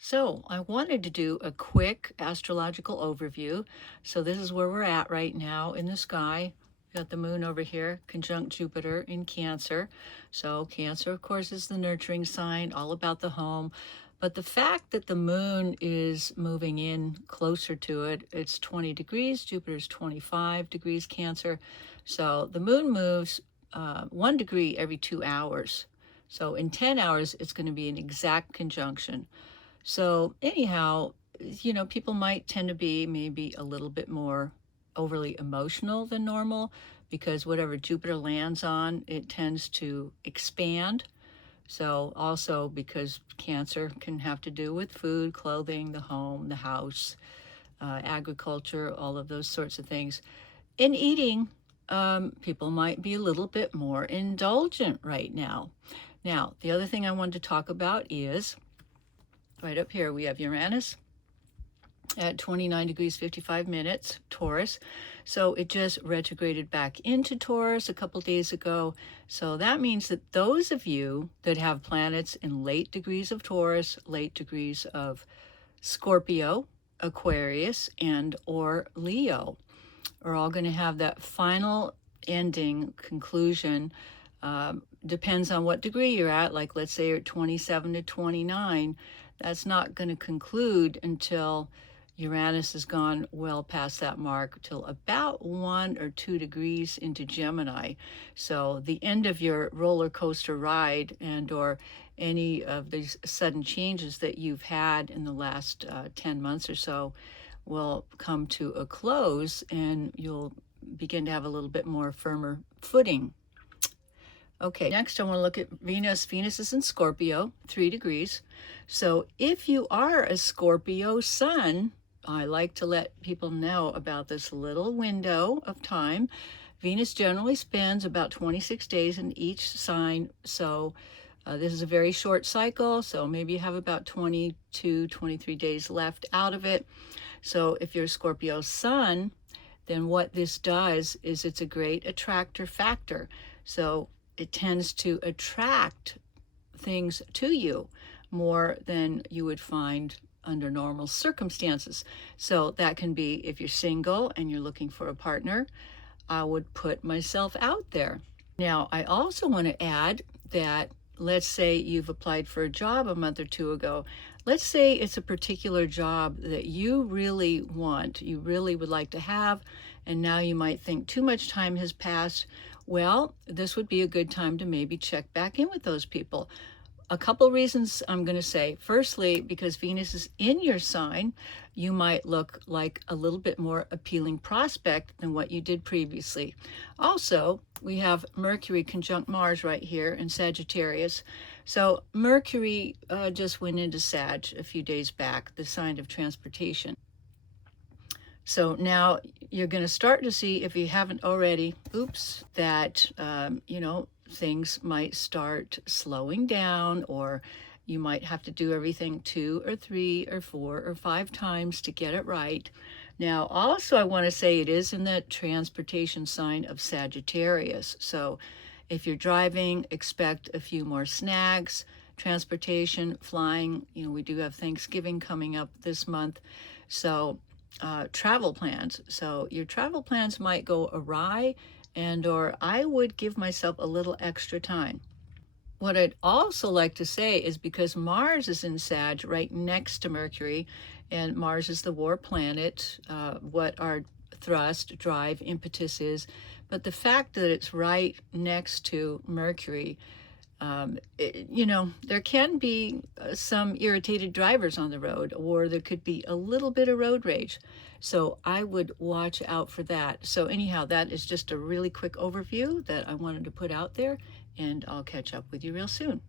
So I wanted to do a quick astrological overview. So this is where we're at right now in the sky. Got the moon over here, conjunct Jupiter in Cancer. So Cancer, of course, is the nurturing sign, all about the home. But the fact that the moon is moving in closer to it, it's 20 degrees, Jupiter's 25 degrees Cancer. So the moon moves 1 degree every 2 hours. So in 10 hours, it's going to be an exact conjunction. So anyhow, people might tend to be maybe a little bit more overly emotional than normal because whatever Jupiter lands on, it tends to expand. So also because Cancer can have to do with food, clothing, the home, the house, agriculture, all of those sorts of things. In eating, people might be a little bit more indulgent right now. Now, the other thing I wanted to talk about is right up here, we have Uranus at 29 degrees 55 minutes, Taurus. So it just retrograded back into Taurus a couple days ago. So that means that those of you that have planets in late degrees of Taurus, late degrees of Scorpio, Aquarius, and or Leo are all going to have that final ending conclusion. Depends on what degree you're at. Like let's say you're at 27 to 29. That's not going to conclude until Uranus has gone well past that mark, till about 1 or 2 degrees into Gemini. So the end of your roller coaster ride and or any of these sudden changes that you've had in the last 10 months or so will come to a close, and you'll begin to have a little bit more firmer footing. Okay, next I want to look at Venus. Venus is in Scorpio, 3 degrees. So if you are a Scorpio Sun, I like to let people know about this little window of time. Venus generally spends about 26 days in each sign. So this is a very short cycle. So maybe you have about 22, 23 days left out of it. So if you're a Scorpio Sun, then what this does is it's a great attractor factor. So it tends to attract things to you more than you would find under normal circumstances. So that can be if you're single and you're looking for a partner, I would put myself out there. Now, I also want to add that let's say you've applied for a job a month or two ago. Let's say it's a particular job that you really want, you really would like to have, and now you might think too much time has passed. Well, this would be a good time to maybe check back in with those people. A couple reasons I'm going to say. Firstly, because Venus is in your sign, you might look like a little bit more appealing prospect than what you did previously. Also, we have Mercury conjunct Mars right here in Sagittarius. So Mercury just went into Sag a few days back, the sign of transportation. So now you're going to start to see, if you haven't already, that, things might start slowing down, or you might have to do everything 2 or 3 or 4 or 5 times to get it right. Now, also, I want to say it is in the transportation sign of Sagittarius. So if you're driving, expect a few more snags. Transportation, flying, we do have Thanksgiving coming up this month. So travel plans. So your travel plans might go awry, and or I would give myself a little extra time. What I'd also like to say is, because Mars is in Sag right next to Mercury, and Mars is the war planet, what our thrust, drive, impetus is, but the fact that it's right next to Mercury, there can be some irritated drivers on the road, or there could be a little bit of road rage. So I would watch out for that. So anyhow, that is just a really quick overview that I wanted to put out there, and I'll catch up with you real soon.